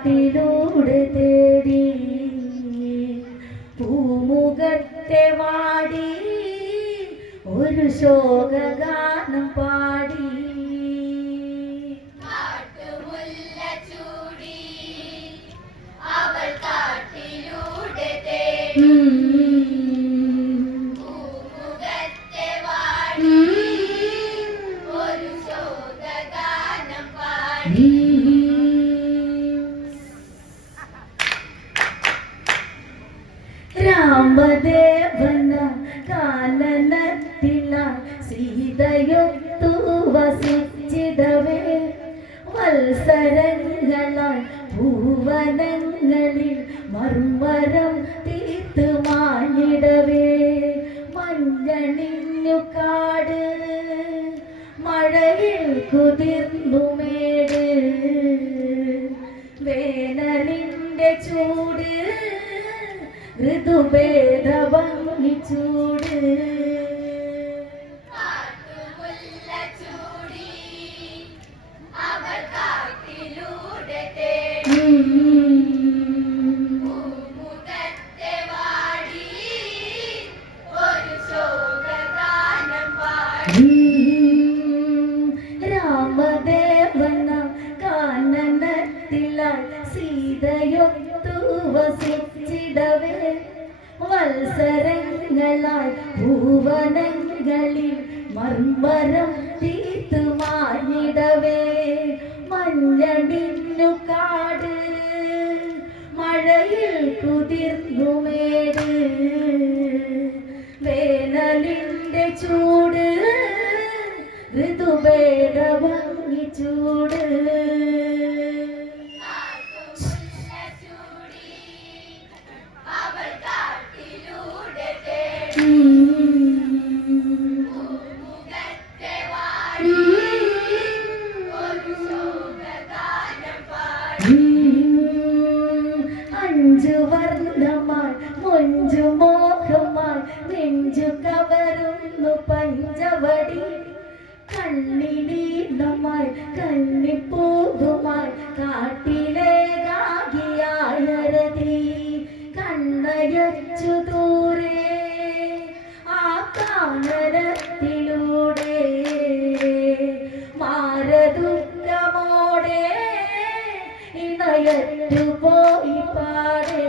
കാട്ടിലൂടെ തേടി പൂമുഖത്തെ വാടി ഒരു ശോകഗാനം പാടി രാമദേവന കാനനത്തില സീതയൊത്തു വസിച്ചിടവേ വത്സരങ്ങളാൽ ഭുവനങ്ങളിൽ മർമരം തീർത്തു മാഞ്ഞിടവേ മഞ്ഞണിഞ്ഞു കാട് മഴയിൽ കുതിർന്നു മേട് വേനലിന്റെ ചൂട് ഋതുഭേദഭംഗി ചൂട് രാമദേവന കാനനത്തിലായി സീതയൊത്തു വസിച്ചിടവേ വത്സരങ്ങളായി ഭുവനങ്ങളിൽ മർമരം തീർത്തു മാഞ്ഞിടവേ മഞ്ഞണിഞ്ഞു കാട് മഴയിൽ കുതിർന്നു മേട് വേനലിന്റെ ചൂട് ഋതുഭേദഭംഗി ചൂട് അഞ്ചു വർണ്ണമായി മൊഞ്ചു മോഹമായി നെഞ്ചു കവരുന്നു പഞ്ചവടി കണ്ണിനീളമായി കണ്ണിപ്പൂവുമായി കാട്ടിലെ ഗാഗിയായരതി കണ്ണയച്ചു ദൂരെ ആ കാനനത്തിലൂടെ മാരദുഃഖമോടെ ഇണയറ്റു പോയി പാടേ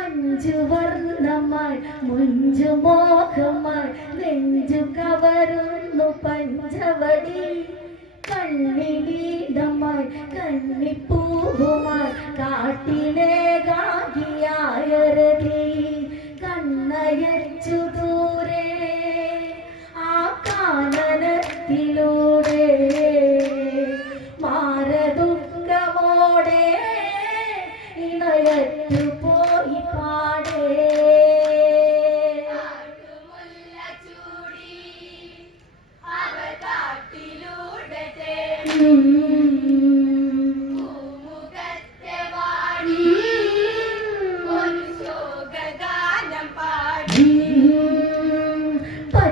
അഞ്ചു വർണ്ണമായി മുഞ്ചു മോഹമായി നെഞ്ചു കവരുന്നു പഞ്ചവടി കണ്ണിനീടമായി കണ്ണിപ്പൂവുമായി കാട്ടിലെ ഗാഗിയായരതി കണ്ണയച്ചു ദൂരെ ആ കാനനത്തിലൂടെ മാരദുഃഖമോടെ ഇണയറ്റു പോയി പാടേ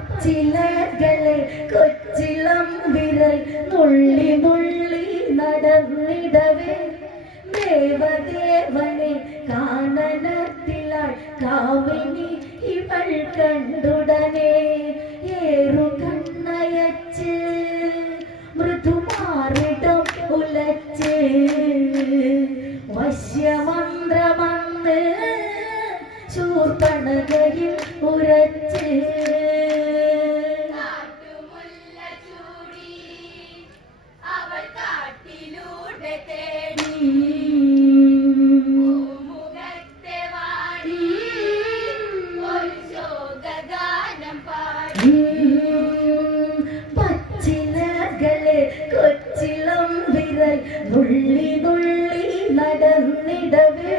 പച്ചിലകളെ കൊച്ചിളം വിരൽ നുള്ളി നുള്ളി നടന്നിടവേ ദേവദേവനെ കാനനത്തിലായി കാമിനി ഇവൾ കണ്ടുടനെ ഏറു കണ്ണയച്ച് മൃദുമാറിടം ഉലച്ച് വശ്യമന്ത്രമന്ന് ശൂർപ്പണകയിൽ ഉരച്ച് പച്ചിലകളെ കൊച്ചിളം വിരൽ നുള്ളി നുള്ളി നടന്നിടവേ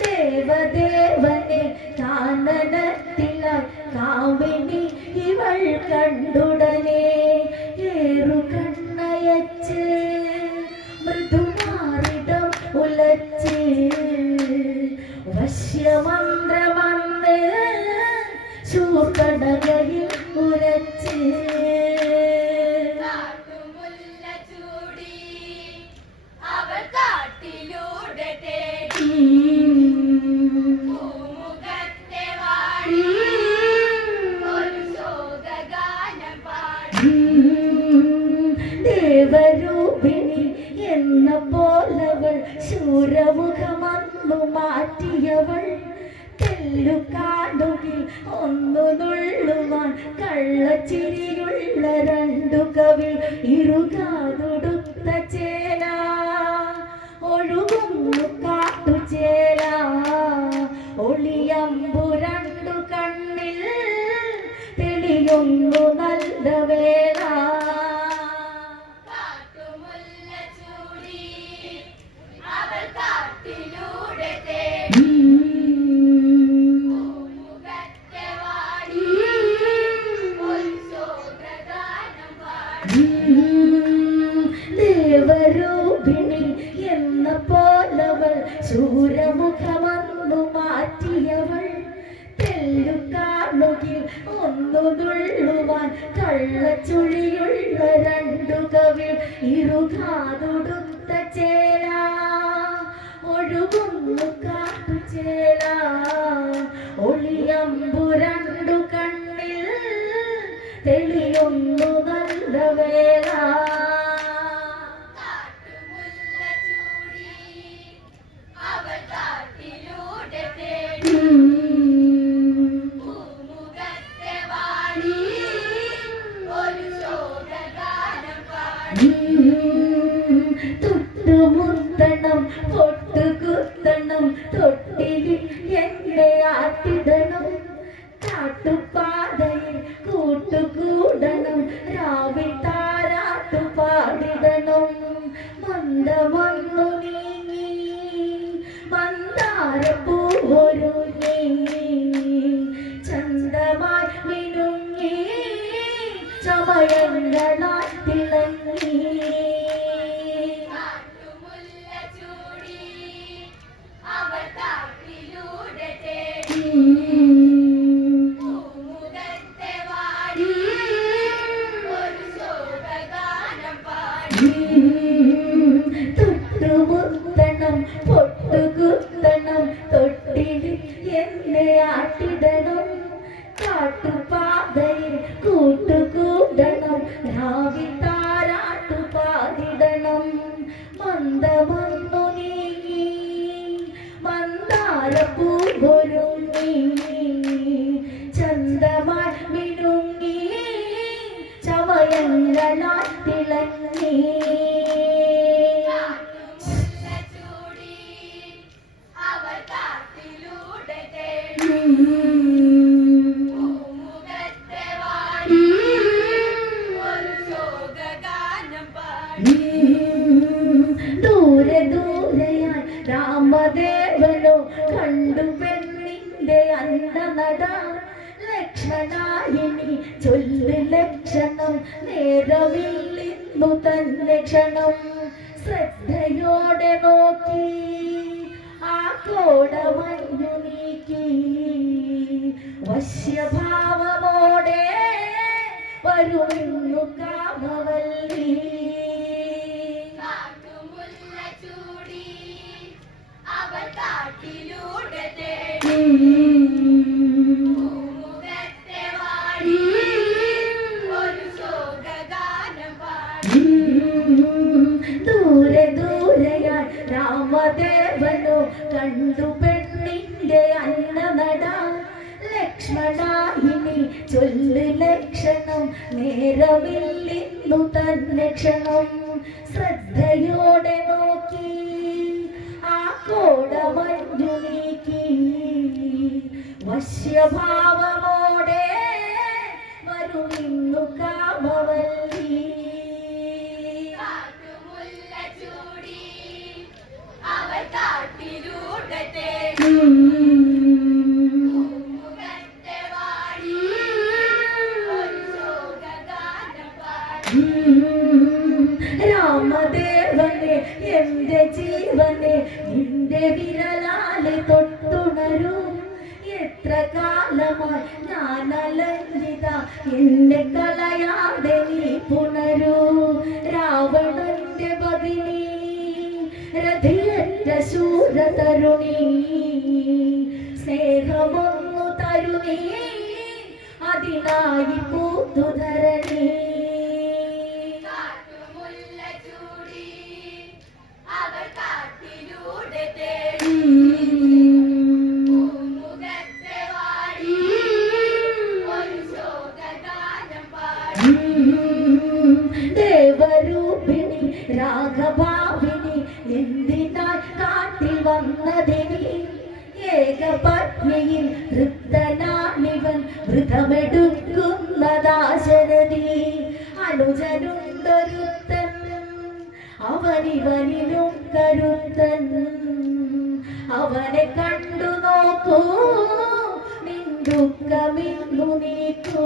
ദേവദേവനെ കാനനത്തിലായി കാമിനി ഇവൾ കണ്ടുടനെ ഏറു കണ്ണയച്ച് ദേവരൂപിണി എന്ന പോലവൾ ശൂരമുഖമന്നു മാറ്റിയവൾ തെല്ലുകാടുകിൽ ഒന്നു നുള്ളുവാൻ കള്ളച്ചിരിയുള്ള രണ്ടു കവിൾ ഇരുകാതൊടുത്ത ചേല ഒഴുകുന്നു കാട്ടുചേല ഒളിയമ്പു രണ്ടു കണ്ണിൽ തെളിയുന്നു നല്ല വേള ദേവരൂപിണി എന്ന പോലവൾ ശൂരമുഖമന്നു മാറ്റിയവൾ തെല്ലുകാണുകിൽ ഒന്നു നുള്ളുവാൻ കള്ളച്ചുഴിയുള്ള രണ്ടു കവിൾ ഇരുകാതൊടുത്ത ചേല ഒഴുകുന്നു കാട്ടുചേല ഒളിയമ്പു രണ്ടു കണ്ണിൽ തെളിയുന്നു നല്ല വേള തൊട്ടുമുത്തണം പൊട്ടുകുത്തണം തൊട്ടിലിൽ എന്നെ ആട്ടിടണം കാട്ടുപാതയിൽ കൂട്ടുകൂടണം രാവിൽ താരാട്ടു പാടിടണം മന്ദമൊന്നു നീങ്ങി മന്ദാരപ്പൂവൊരുങ്ങി ചന്തമായി മിനുങ്ങി ചമയങ്ങളാൽ തിളങ്ങി തൊട്ടുമുത്തണം പൊട്ടുകുത്തണം തൊട്ടിലിൽ എന്നെ ആട്ടിടണം കാട്ടുപാതയിൽ കൂട്ടുകൂടണം രാവിൽ താരാട്ടു പാടിടണം മന്ദമൊന്നു നീങ്ങി മന്ദാരപ്പൂവൊരുങ്ങി ചന്തമായി മിനുങ്ങി ചമയങ്ങളാൽ തിളങ്ങി ദൂരെ ദൂരെയായി രാമദേവനോ കണ്ടു പെണ്ണിന്റെ അന്നനട ലക്ഷ്മണായിനി ചൊല്ലു ലക്ഷണം നേരമില്ലിന്നു തന്നെ ക്ഷണം ശ്രദ്ധയോടെ നോക്കി ആ കോടമഞ്ഞു നീക്കി വശ്യഭാവമോടെ വരുന്നു കാമവല്ലി ദൂരെ ദൂരെയായി രാമദേവനോ കണ്ടു പെണ്ണിന്റെ അന്നനട ലക്ഷ്മണായിനി ചൊല്ലു ലക്ഷണം നേരമില്ലിന്നു തന്നെ ക്ഷണം ശ്രദ്ധയോടെ നോക്കി ആ കോടമഞ്ഞു നീക്കി വശ്യഭാവമോടെ വരുന്നു കാമവല്ലി രാമദേവനെ എന്റെ ജീവനെ നിന്റെ വിരലാലെ തൊട്ടുണരൂ എത്ര കാലമായി ഞാൻ അലഞ്ഞിത എന്നെ കളയാതെ നീ പുണരൂ രാവണന്റെ പതിനി രഥിയറ്റ ശൂരതരുണി സ്നേഹമൊന്നു തരുണി അതിനായി പൂത്തുധരണി ദേവരൂപിണി രാഘഭാവിനി എന്തിനായി കാട്ടിൽ വന്നതിനി ഏകപത്നിയിൽ തൃപ്തനാണിവൻ വൃതമെടുക്കുന്നതാശരതി അനുജനുണ്ടൊരുത്തൻ അവനിവനിലും കരുത്തൻ അവനെ കണ്ടു നോക്കൂ നിൻ ദുഃഖമിന്നു നീക്കൂ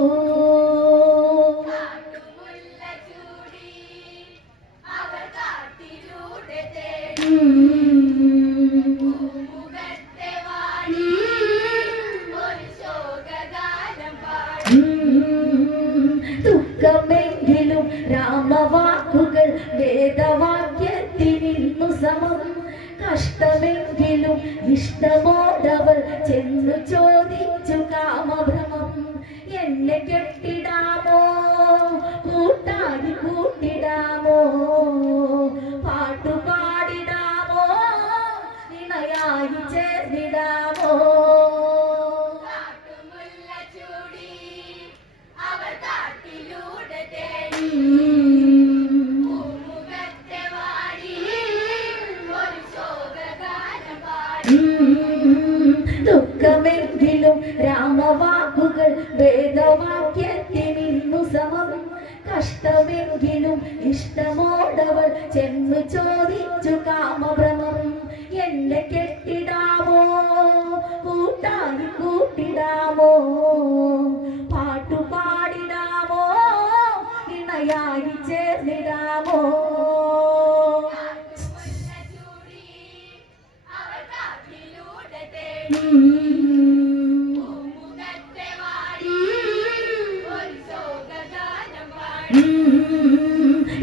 ദുഃഖമെങ്കിലും രാമവാക്കുകൾ വേദവാക്യത്തിനിന്നു സമം കഷ്ടമെങ്കിലും ഇഷ്ടമോടവൾ ചെന്നു ചോദിച്ചു കാമഭ്രമം എന്നെ കെട്ടിടാമോ കൂട്ടാടി കൂട്ടിടാമോ പാട്ടുപാടിടാമോ ഇണയായി ചേർന്നിടാമോ ദുഃഖമെങ്കിലും രാമവാക്കുകൾ വേദവാക്യത്തിനിന്നു സമം കഷ്ടമെങ്കിലും ഇഷ്ടമോടവൾ ചെന്നു ചോദിച്ചു കാമഭ്രമം എന്നെ കെട്ടിടാമോ കൂട്ടായി കൂട്ടിടാമോ പാട്ടുപാടിടാമോ ഇണയായി ചേർന്നിടാമോ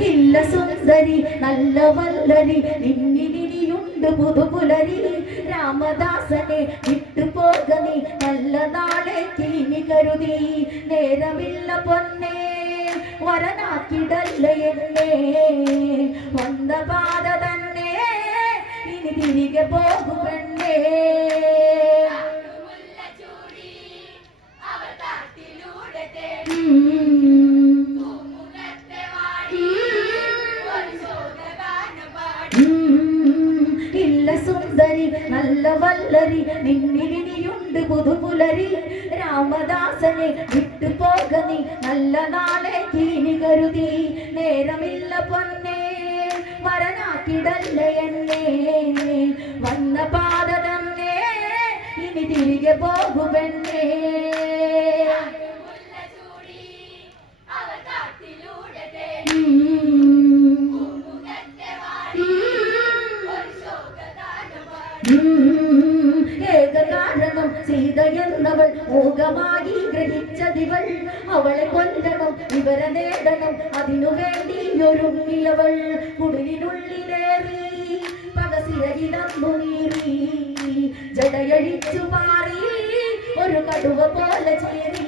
ഇല്ല സുന്ദരി നല്ല വല്ലരി നിന്നിനിയുണ്ട് പുതുപുലരി രാമദാസനെ വിട്ടുപോക നീ നല്ല നാളേക്ക് ഇനി കരുതി നേരമില്ല പൊന്നേ വരനാക്കിടല്ല എന്നെ വന്ന പാത തന്നെ ഇനി തിരികെ പോകും പെണ്ണേ ഇല്ല സുന്ദരി നല്ല വല്ലരി നിന്നിനിയുണ്ട് പുതുപുലരി രാമദാസനെ വിട്ടുപോക നീ നല്ല നാളേക്ക് ഇനി കരുതി നേരമില്ല പൊന്നേ വരനാക്കിടല്ല എന്നെ വന്ന പാത തന്നെ ഇനി തിരികെ പോകും പെണ്ണേ ഏകകാരണം സീത എന്നവൾ മോഹമായി ഗ്രഹിച്ചതിവൾ അവളെ കൊല്ലണം ഇവരെ നേടണം അതിനു വേണ്ടി ഒരുങ്ങിയവൾ കുടിലിനുള്ളിലേറി പകസിരകിടന്നു നീറി ജടയഴിച്ചു മാറി ഒരു കടുവ പോലെ ചേരി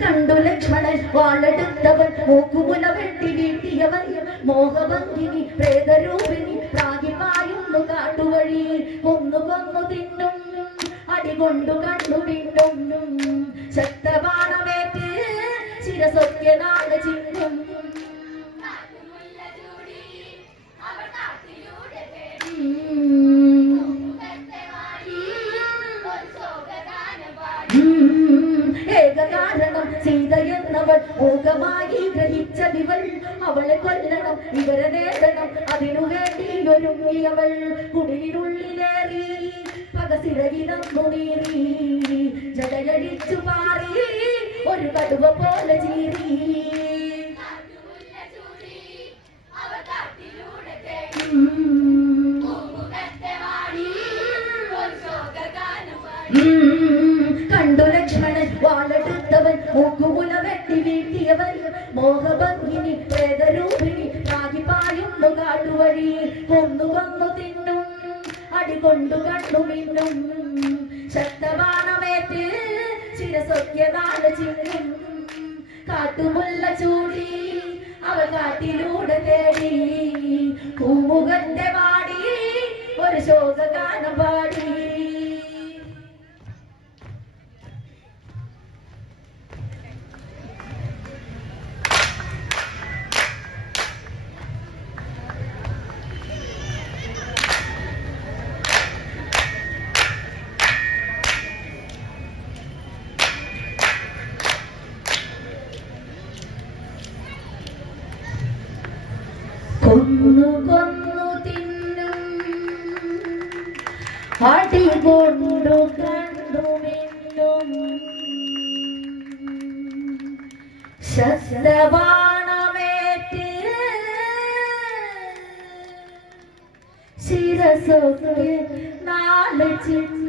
കണ്ടു ലക്ഷ്മണൻ വാളെടുത്തവൻ മൂക്കുമുല വെട്ടി വീട്ടിയവൻ മോഹഭംഗിനി പ്രേതരൂപിണി പ്രാഗിമായുന്നു കാട്ടുവഴി കൊന്നു കൊന്നു തിന്നും അടികൊണ്ടു കണ്ടു തിന്നും ശക്തബാണമേറ്റ് ശിരസൊക്കെ നാളെ ചിന്നും ഏകകാരണം സീത എന്നവൾ മോഹമായി ഗ്രഹിച്ചതിവൾ അവളെ കൊല്ലണം ഇവരെ നേടണം അതിനു വേണ്ടി ഒരുങ്ങിയവൾ കുടിലിനുള്ളിലേറി പകസിരകിടന്നു നീറി ജടയടിച്ചു മാറി ഒരു കടുവ പോലെ ചീറി കണ്ടു ലക്ഷ്മണൻ വാളെടുത്തവൻ മൂക്കുമുല വെട്ടി വീട്ടിയവൻ മോഹഭംഗിനി പ്രേതരൂപിണി പ്രാഗിപായുന്നു കാട്ടുവഴി കൊന്നു കൊന്നു തിന്നും അടികൊണ്ടു കണ്ടു മിന്നും ശക്തബാണമേറ്റ് ശിരസൊക്കെ നാളെ ചിന്നും കാട്ടുമുല്ല ചൂടി അവൾ കാട്ടിലൂടെ തേടി അടികൊണ്ടു കണ്ടു മിന്നും ശസ്ത്രബാണമേറ്റ് ശിരസൊക്കെ നാല് ചിഹ്നം